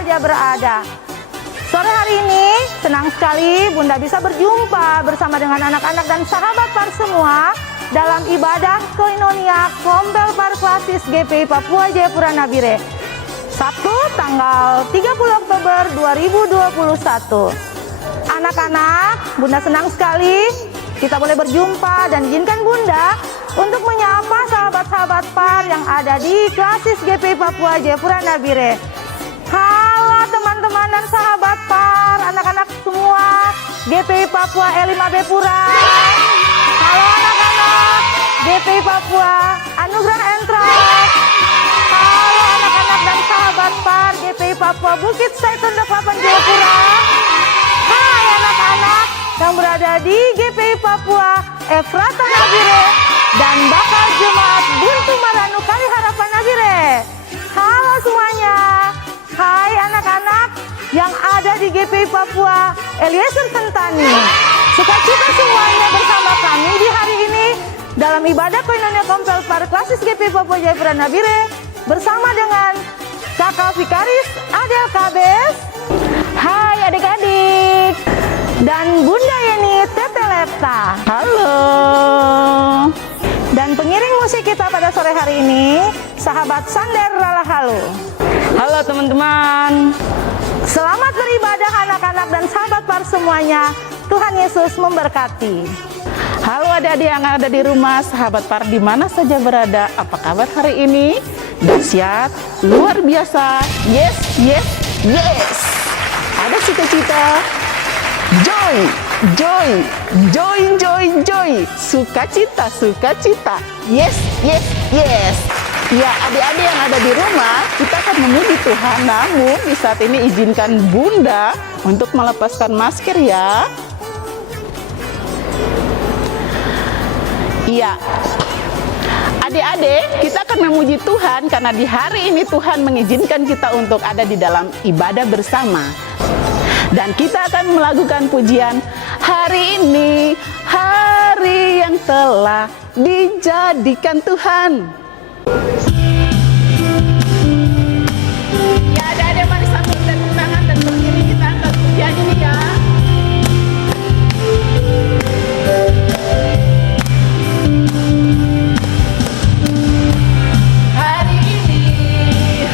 saja berada. Sore hari ini senang sekali Bunda bisa berjumpa bersama dengan anak-anak dan sahabat Par semua dalam ibadah koinonia Kompel Par Klasis GPI Papua Jayapura Nabire. Sabtu tanggal 30 Oktober 2021. Anak-anak, Bunda senang sekali kita boleh berjumpa dan izinkan Bunda untuk menyapa sahabat-sahabat Par yang ada di Klasis GPI Papua Jayapura Nabire. Halo teman-teman dan sahabat Par, anak-anak semua GPI Papua L5B Pura. Halo anak-anak GPI Papua Anugerah Entros. Halo anak-anak dan sahabat Par GPI Papua Bukit Saitun 8 Jayapura. Hai anak-anak yang berada di GPI Papua Efrata Nabire dan bakal Jemaat Buntu Maranu Kali Harapan Nabire. Halo semuanya. Hai anak-anak yang ada di GPI Papua Eliezer Sentani. Sukacita semuanya bersama kami di hari ini dalam ibadah koinonia Kompel Par Klasis GPI Papua Jayapura Nabire bersama dengan Kakak Vikaris Adel Kabes. Hai adik-adik. Dan Bunda Yeni Tete Lepta. Halo. Dan pengiring musik kita pada sore hari ini sahabat Sander Ralahalu. Halo teman-teman. Selamat beribadah anak-anak dan sahabat Par semuanya. Tuhan Yesus memberkati. Halo adik-adik yang ada di rumah, sahabat Par di mana saja berada. Apa kabar hari ini? Dahsyat, luar biasa. Yes, yes, yes. Ada cita-cita. Joy, joy, joy, joy, joy. Sukacita, sukacita. Yes, yes, yes. Ya, adik-adik yang ada di rumah, kita akan memuji Tuhan. Namun di saat ini izinkan Bunda untuk melepaskan masker ya. Iya. Adik-adik, kita akan memuji Tuhan karena di hari ini Tuhan mengizinkan kita untuk ada di dalam ibadah bersama. Dan kita akan melakukan pujian hari ini, hari yang telah dijadikan Tuhan. Ya, adik-adik mari sambil tepuk tangan dan berdiri kita angkat pujian ini ya. Hari ini,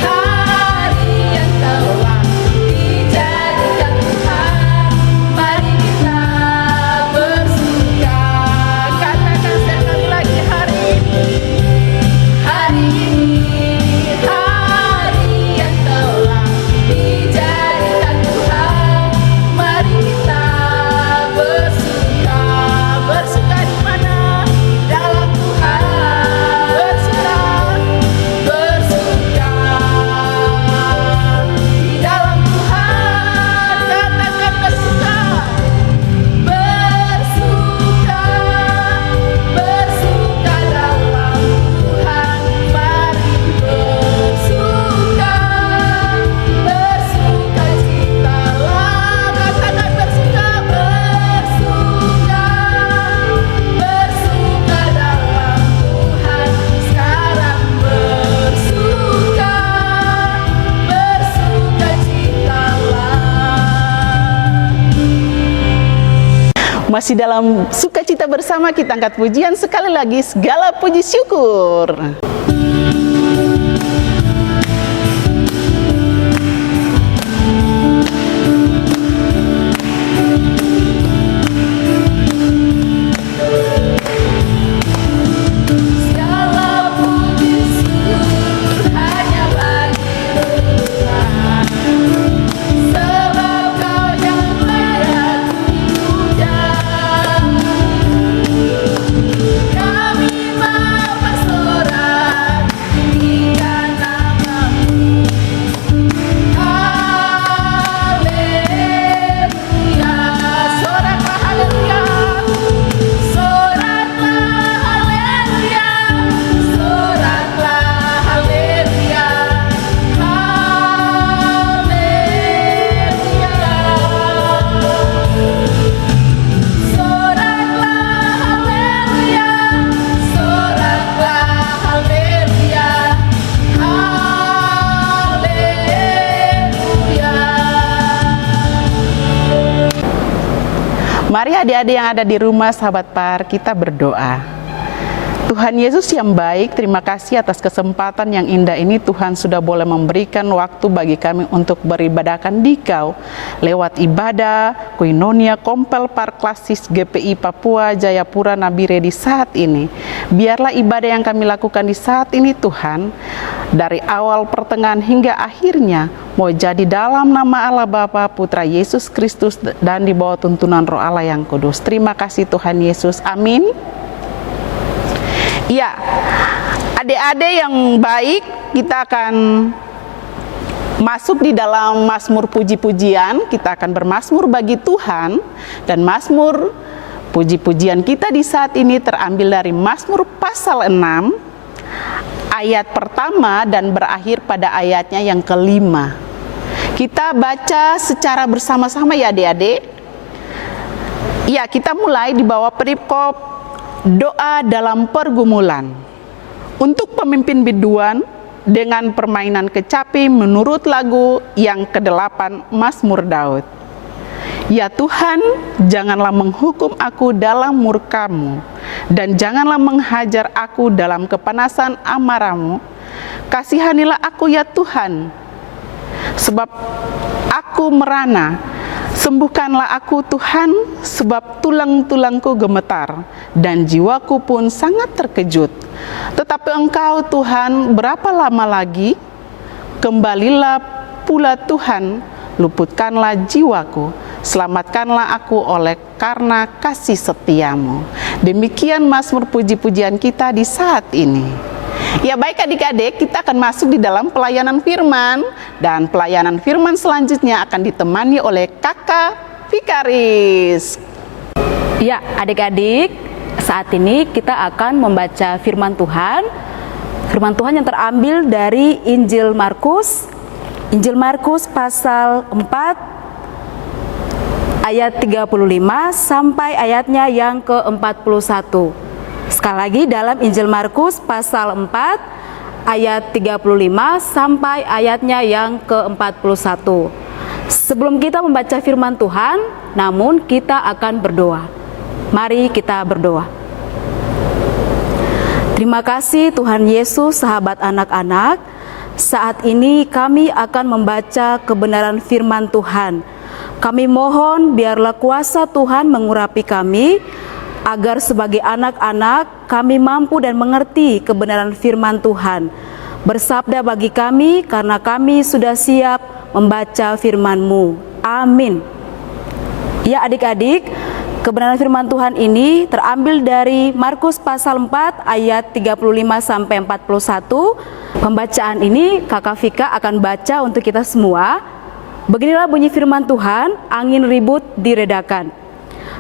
hari yang telah dijadikan Tuhan, mari kita bersuka. Katakan sekali lagi hari ini. Hari ini, hari yang telah dijadikan Tuhan, mari kita bersuka. Bersuka di mana? Dalam Tuhan. Bersuka, bersuka di dalam Tuhan. Katakan bersuka, bersuka, bersuka dalam Tuhan. Mari bersuka, bersuka citalah. Katakan bersuka, bersuka, bersuka dalam Tuhan. Sekarang bersuka, bersuka citalah. Masih dalam sukacita bersama, kita angkat pujian sekali lagi, segala puji syukur. Segala puji syukur hanya bagi Tuhan, sebab Kau yang layak dipuja. Kami mau bersorak Mari adik-adik yang ada di rumah, sahabat par, kita berdoa. Tuhan Yesus yang baik, terima kasih atas kesempatan yang indah ini. Tuhan sudah boleh memberikan waktu bagi kami untuk beribadahkan di Kau lewat ibadah Koinonia Kompel Parklasis GPI Papua Jayapura Nabire di saat ini. Biarlah ibadah yang kami lakukan di saat ini Tuhan, dari awal pertengahan hingga akhirnya, mau jadi dalam nama Allah Bapa, Putra Yesus Kristus, dan di bawah tuntunan Roh Allah yang kudus. Terima kasih Tuhan Yesus, amin. Ya, adik-adik yang baik, kita akan masuk di dalam Mazmur puji-pujian. Kita akan bermazmur bagi Tuhan, dan Mazmur puji-pujian kita di saat ini terambil dari Mazmur pasal 6 ayat pertama dan berakhir pada ayatnya yang kelima. Kita baca secara bersama-sama ya adik-adik. Ya, kita mulai di bawah perikop doa dalam pergumulan. Untuk pemimpin biduan dengan permainan kecapi menurut lagu yang ke-8 Mazmur Daud. Ya Tuhan, janganlah menghukum aku dalam murka-Mu, dan janganlah menghajar aku dalam kepanasan amarah-Mu. Kasihanilah aku ya Tuhan, sebab aku merana. Sembuhkanlah aku Tuhan, sebab tulang-tulangku gemetar, dan jiwaku pun sangat terkejut. Tetapi Engkau Tuhan, berapa lama lagi? Kembalilah pula Tuhan, luputkanlah jiwaku, selamatkanlah aku oleh karena kasih setia-Mu. Demikian Mazmur puji-pujian kita di saat ini. Ya baik adik-adik, kita akan masuk di dalam pelayanan firman, dan pelayanan firman selanjutnya akan ditemani oleh kakak Vikaris. Ya adik-adik, saat ini kita akan membaca firman Tuhan. Firman Tuhan yang terambil dari Injil Markus pasal 4 ayat 35 sampai ayatnya yang ke-41. Sekali lagi dalam Injil Markus pasal 4 ayat 35 sampai ayatnya yang ke-41. Sebelum kita membaca firman Tuhan, namun kita akan berdoa. Mari kita berdoa. Terima kasih Tuhan Yesus, sahabat anak-anak. Saat ini kami akan membaca kebenaran firman Tuhan. Kami mohon biarlah kuasa Tuhan mengurapi kami, agar sebagai anak-anak kami mampu dan mengerti kebenaran firman Tuhan. Bersabda bagi kami karena kami sudah siap membaca firman-Mu. Amin. Ya adik-adik, kebenaran firman Tuhan ini terambil dari Markus pasal 4 ayat 35 sampai 41. Pembacaan ini Kakak Vika akan baca untuk kita semua. Beginilah bunyi firman Tuhan, angin ribut diredakan.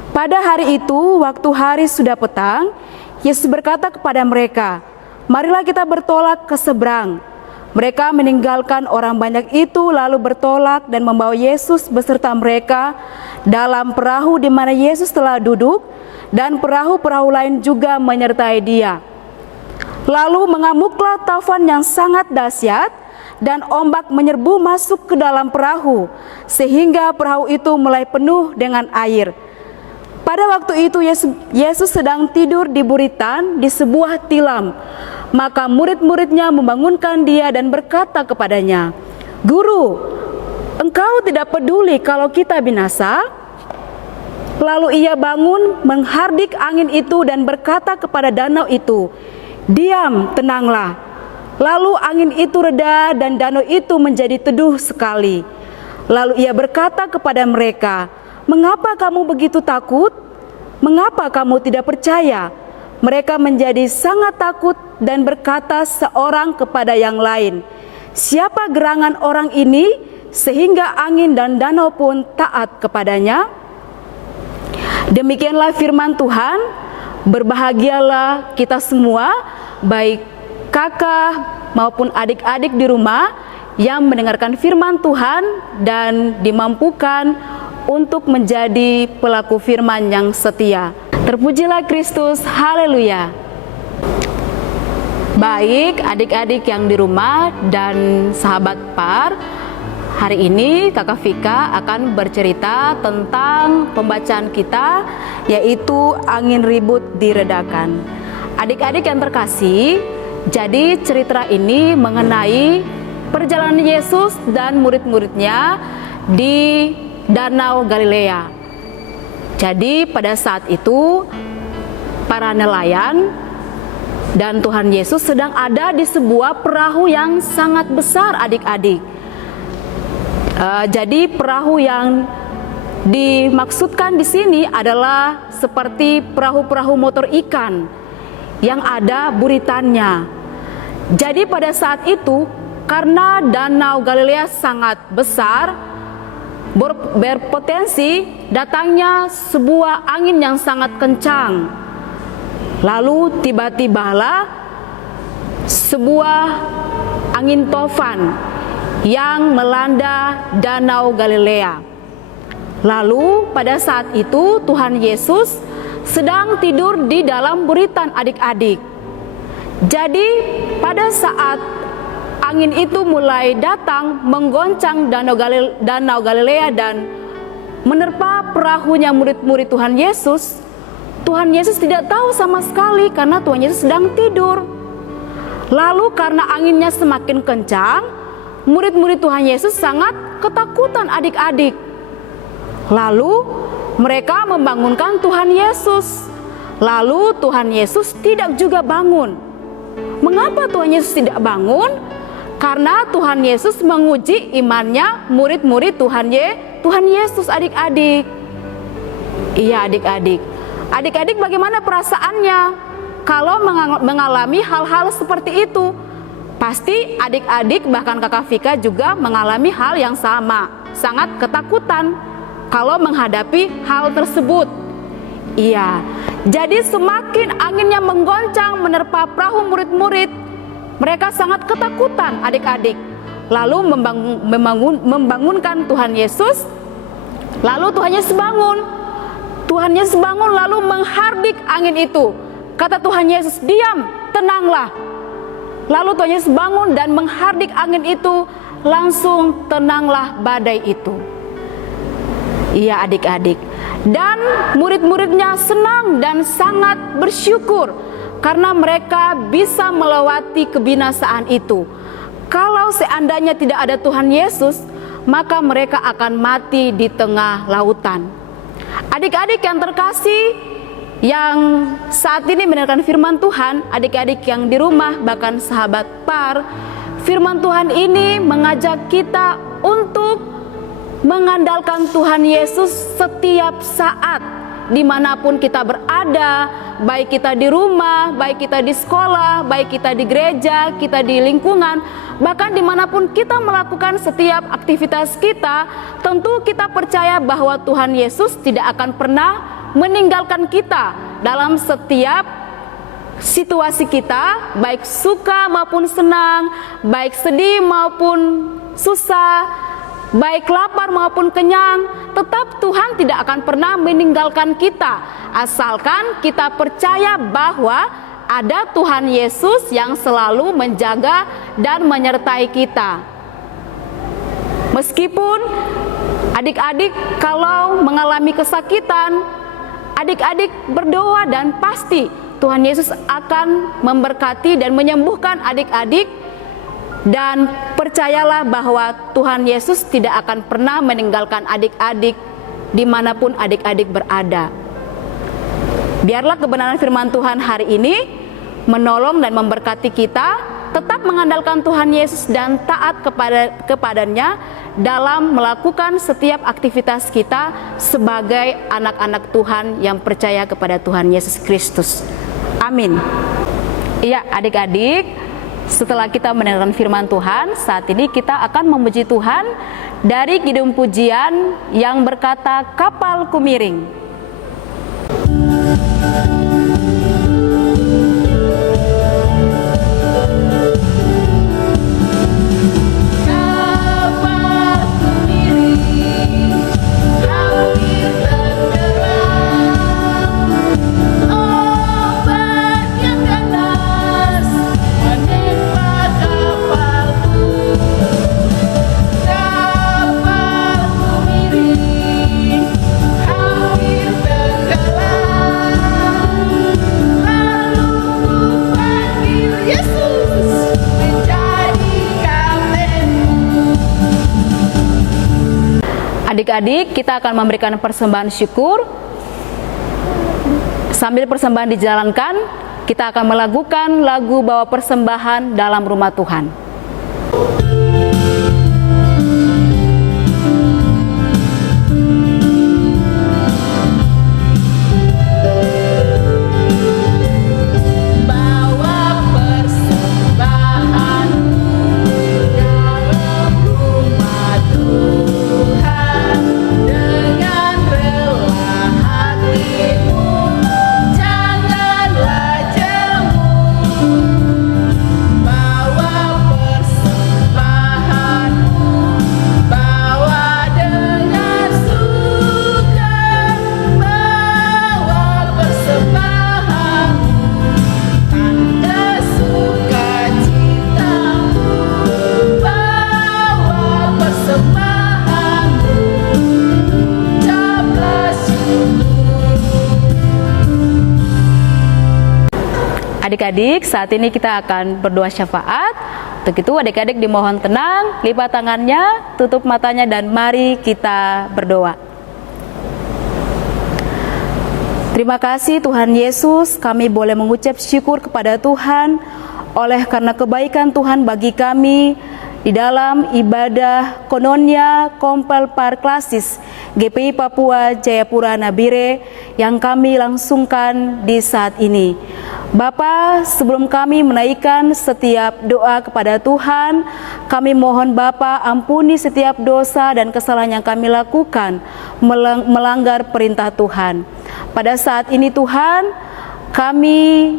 Pada hari itu, waktu hari sudah petang, Yesus berkata kepada mereka, "Marilah kita bertolak ke seberang." Mereka meninggalkan orang banyak itu lalu bertolak dan membawa Yesus beserta mereka dalam perahu di mana Yesus telah duduk, dan perahu-perahu lain juga menyertai Dia. Lalu mengamuklah taufan yang sangat dahsyat, dan ombak menyerbu masuk ke dalam perahu, sehingga perahu itu mulai penuh dengan air. Pada waktu itu Yesus sedang tidur di buritan di sebuah tilam. Maka murid-muridnya membangunkan Dia dan berkata kepadanya, "Guru, Engkau tidak peduli kalau kita binasa?" Lalu Ia bangun, menghardik angin itu dan berkata kepada danau itu, "Diam, tenanglah." Lalu angin itu reda dan danau itu menjadi teduh sekali. Lalu Ia berkata kepada mereka, "Mengapa kamu begitu takut? Mengapa kamu tidak percaya?" Mereka menjadi sangat takut dan berkata seorang kepada yang lain, "Siapa gerangan orang ini sehingga angin dan danau pun taat kepadanya?" Demikianlah firman Tuhan. Berbahagialah kita semua, baik kakak maupun adik-adik di rumah yang mendengarkan firman Tuhan dan dimampukan untuk menjadi pelaku firman yang setia. Terpujilah Kristus, haleluya. Baik adik-adik yang di rumah dan sahabat par, Hari ini Kakak Vika akan bercerita tentang pembacaan kita, yaitu Angin Ribut Diredakan. Adik-adik yang terkasih, jadi cerita ini mengenai perjalanan Yesus dan murid-muridnya di Danau Galilea. Jadi pada saat itu para nelayan dan Tuhan Yesus sedang ada di sebuah perahu yang sangat besar, adik-adik. Jadi perahu yang dimaksudkan di sini adalah seperti perahu-perahu motor ikan yang ada buritannya. Jadi pada saat itu, karena Danau Galilea sangat besar, berpotensi datangnya sebuah angin yang sangat kencang. Lalu tiba-tibalah sebuah angin tofan yang melanda Danau Galilea. Lalu pada saat itu Tuhan Yesus sedang tidur di dalam buritan, adik-adik. Jadi pada saat angin itu mulai datang menggoncang Danau Galilea dan menerpa perahunya murid-murid Tuhan Yesus, Tuhan Yesus tidak tahu sama sekali karena Tuhan Yesus sedang tidur. Lalu karena anginnya semakin kencang, murid-murid Tuhan Yesus sangat ketakutan, adik-adik. Lalu mereka membangunkan Tuhan Yesus. Lalu Tuhan Yesus tidak juga bangun. Mengapa Tuhan Yesus tidak bangun? Karena Tuhan Yesus menguji imannya murid-murid Tuhan Yesus, adik-adik. Iya, adik-adik. Adik-adik, bagaimana perasaannya kalau mengalami hal-hal seperti itu? Pasti adik-adik bahkan Kakak Vika juga mengalami hal yang sama, sangat ketakutan kalau menghadapi hal tersebut. Iya, jadi semakin anginnya menggoncang menerpa perahu murid-murid, mereka sangat ketakutan, adik-adik. Lalu membangunkan Tuhan Yesus. Lalu Tuhan Yesus bangun. Tuhan Yesus bangun lalu menghardik angin itu. Kata Tuhan Yesus, "Diam, tenanglah." Lalu Tuhan Yesus bangun dan menghardik angin itu, langsung tenanglah badai itu. Iya, adik-adik. Dan murid-muridnya senang dan sangat bersyukur karena mereka bisa melewati kebinasaan itu. Kalau seandainya tidak ada Tuhan Yesus, maka mereka akan mati di tengah lautan. Adik-adik yang terkasih, yang saat ini mendengarkan firman Tuhan, adik-adik yang di rumah, bahkan sahabat PAR, firman Tuhan ini mengajak kita untuk mengandalkan Tuhan Yesus setiap saat, dimanapun kita berada, baik kita di rumah, baik kita di sekolah, baik kita di gereja, kita di lingkungan, bahkan dimanapun kita melakukan setiap aktivitas kita, tentu kita percaya bahwa Tuhan Yesus tidak akan pernah meninggalkan kita dalam setiap situasi kita, baik suka maupun senang, baik sedih maupun susah, baik lapar maupun kenyang. Tetap Tuhan tidak akan pernah meninggalkan kita, asalkan kita percaya bahwa ada Tuhan Yesus yang selalu menjaga dan menyertai kita. Meskipun adik-adik kalau mengalami kesakitan, adik-adik berdoa dan pasti Tuhan Yesus akan memberkati dan menyembuhkan adik-adik. Dan percayalah bahwa Tuhan Yesus tidak akan pernah meninggalkan adik-adik dimanapun adik-adik berada. Biarlah kebenaran firman Tuhan hari ini menolong dan memberkati kita, tetap mengandalkan Tuhan Yesus dan taat kepadanya dalam melakukan setiap aktivitas kita sebagai anak-anak Tuhan yang percaya kepada Tuhan Yesus Kristus. Amin. Iya, adik-adik, setelah kita mendengarkan firman Tuhan, saat ini kita akan memuji Tuhan dari kidung pujian yang berkata, "Kapalku Miring." Kapalku Adik-adik, kita akan memberikan persembahan syukur. Sambil persembahan dijalankan, kita akan melakukan lagu bawa persembahan dalam rumah Tuhan. Adik-adik, saat ini kita akan berdoa syafaat. Untuk itu adik-adik dimohon tenang, lipat tangannya, tutup matanya, dan mari kita berdoa. Terima kasih Tuhan Yesus, kami boleh mengucap syukur kepada Tuhan oleh karena kebaikan Tuhan bagi kami di dalam ibadah Koinonia Kompel Parklasis GPI Papua Jayapura Nabire yang kami langsungkan di saat ini. Bapa, sebelum kami menaikkan setiap doa kepada Tuhan, kami mohon Bapa ampuni setiap dosa dan kesalahan yang kami lakukan melanggar perintah Tuhan. Pada saat ini Tuhan, kami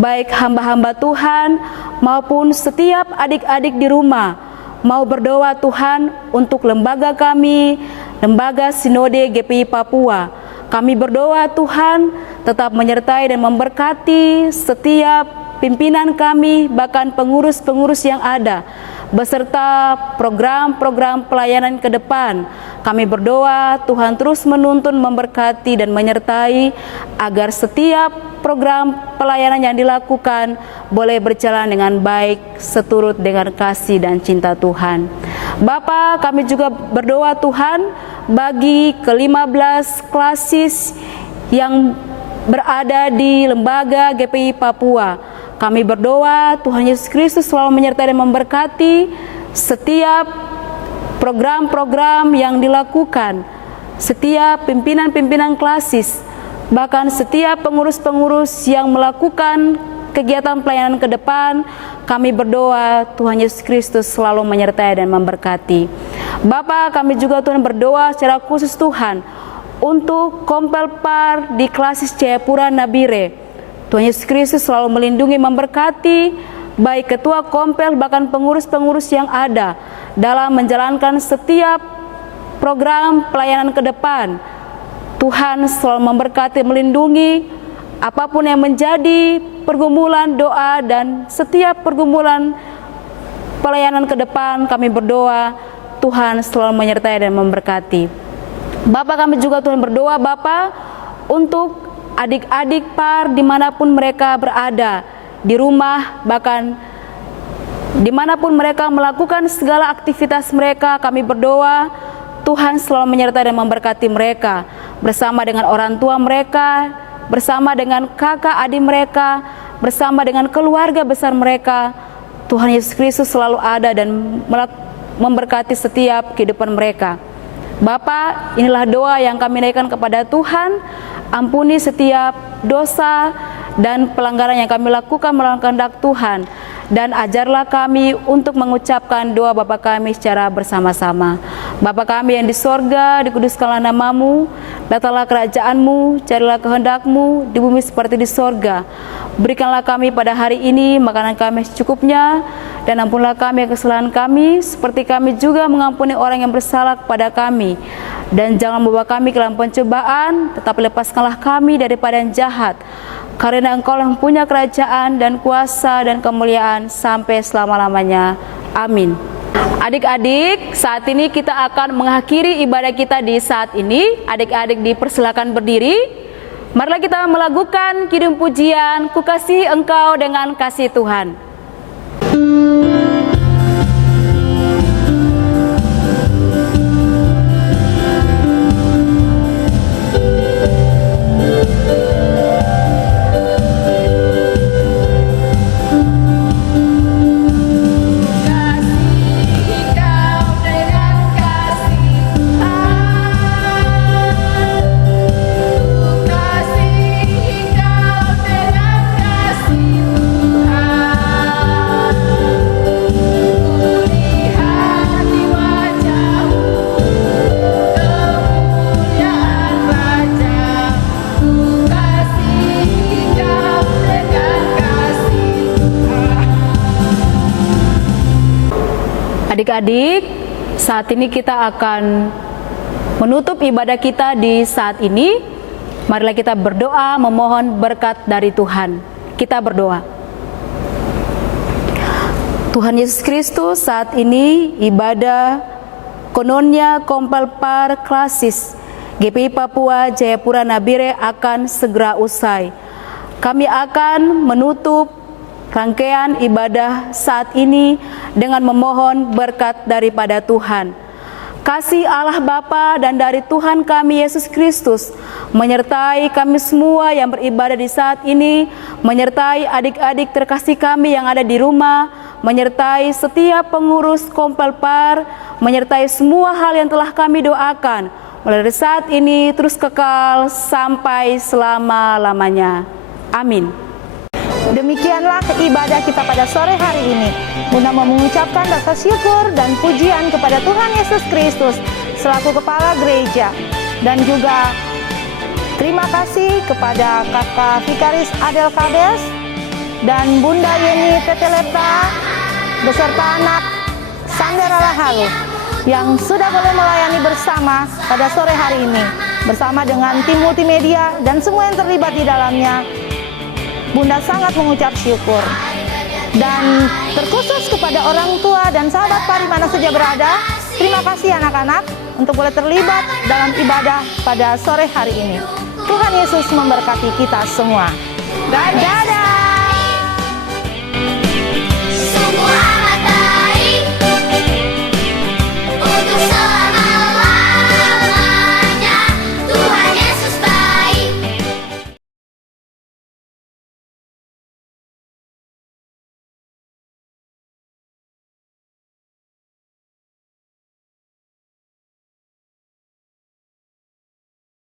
baik hamba-hamba Tuhan maupun setiap adik-adik di rumah mau berdoa Tuhan untuk lembaga kami, lembaga Sinode GPI Papua. Kami berdoa Tuhan tetap menyertai dan memberkati setiap pimpinan kami, bahkan pengurus-pengurus yang ada, beserta program-program pelayanan ke depan. Kami berdoa Tuhan terus menuntun, memberkati, dan menyertai agar setiap program pelayanan yang dilakukan boleh berjalan dengan baik, seturut dengan kasih dan cinta Tuhan. Bapa, kami juga berdoa Tuhan bagi ke-15 klasis yang berada di lembaga GPI Papua. Kami berdoa Tuhan Yesus Kristus selalu menyertai dan memberkati setiap program-program yang dilakukan, setiap pimpinan-pimpinan klasis, bahkan setiap pengurus-pengurus yang melakukan kegiatan pelayanan ke depan. Kami berdoa Tuhan Yesus Kristus selalu menyertai dan memberkati. Bapa, kami juga Tuhan berdoa secara khusus Tuhan untuk Kompel Par di klasis Jayapura Nabire. Tuhan Yesus Kristus selalu melindungi, memberkati baik ketua kompel bahkan pengurus-pengurus yang ada dalam menjalankan setiap program pelayanan ke depan. Tuhan selalu memberkati, melindungi apapun yang menjadi pergumulan doa dan setiap pergumulan pelayanan ke depan. Kami berdoa Tuhan selalu menyertai dan memberkati. Bapak, kami juga Tuhan berdoa Bapak untuk adik-adik Par dimanapun mereka berada, di rumah bahkan dimanapun mereka melakukan segala aktivitas mereka. Kami berdoa Tuhan selalu menyertai dan memberkati mereka, bersama dengan orang tua mereka, bersama dengan kakak adik mereka, bersama dengan keluarga besar mereka. Tuhan Yesus Kristus selalu ada dan memberkati setiap kehidupan mereka. Bapa, inilah doa yang kami naikkan kepada Tuhan. Ampuni setiap dosa dan pelanggaran yang kami lakukan melawan kehendak Tuhan, dan ajarlah kami untuk mengucapkan doa Bapa kami secara bersama-sama. Bapa kami yang di sorga, dikuduskanlah namamu, datanglah kerajaan-Mu, carilah kehendak-Mu di bumi seperti di sorga. Berikanlah kami pada hari ini makanan kami secukupnya, dan ampunlah kami kesalahan kami, seperti kami juga mengampuni orang yang bersalah kepada kami. Dan jangan membawa kami ke dalam pencobaan, tetapi lepaskanlah kami daripada yang jahat. Karena Engkau yang punya kerajaan dan kuasa dan kemuliaan sampai selama-lamanya. Amin. Adik-adik, saat ini kita akan mengakhiri ibadah kita di saat ini. Adik-adik dipersilakan berdiri. Marilah kita melakukan kidung pujian, Ku Kasih Engkau dengan Kasih Tuhan. Adik-adik, saat ini kita akan menutup ibadah kita di saat ini. Marilah kita berdoa memohon berkat dari Tuhan. Kita berdoa. Tuhan Yesus Kristus, saat ini ibadah Koinonia Kompel-Par Klasis GPI Papua Jayapura Nabire akan segera usai. Kami akan menutup rangkaian ibadah saat ini dengan memohon berkat daripada Tuhan. Kasih Allah Bapa dan dari Tuhan kami Yesus Kristus menyertai kami semua yang beribadah di saat ini, menyertai adik-adik terkasih kami yang ada di rumah, menyertai setiap pengurus Kompel-Par, menyertai semua hal yang telah kami doakan mulai dari saat ini terus kekal sampai selama-lamanya. Amin. Demikianlah ibadah kita pada sore hari ini. Bunda mau mengucapkan rasa syukur dan pujian kepada Tuhan Yesus Kristus selaku Kepala Gereja, dan juga terima kasih kepada Kakak Vikaris Adel Kades dan Bunda Yeni Tetelepta beserta anak Sandera Lahalu yang sudah boleh melayani bersama pada sore hari ini bersama dengan tim multimedia dan semua yang terlibat di dalamnya. Bunda sangat mengucap syukur, dan terkhusus kepada orang tua dan sahabat Par di mana saja berada, terima kasih anak-anak untuk boleh terlibat dalam ibadah pada sore hari ini. Tuhan Yesus memberkati kita semua. Dadah.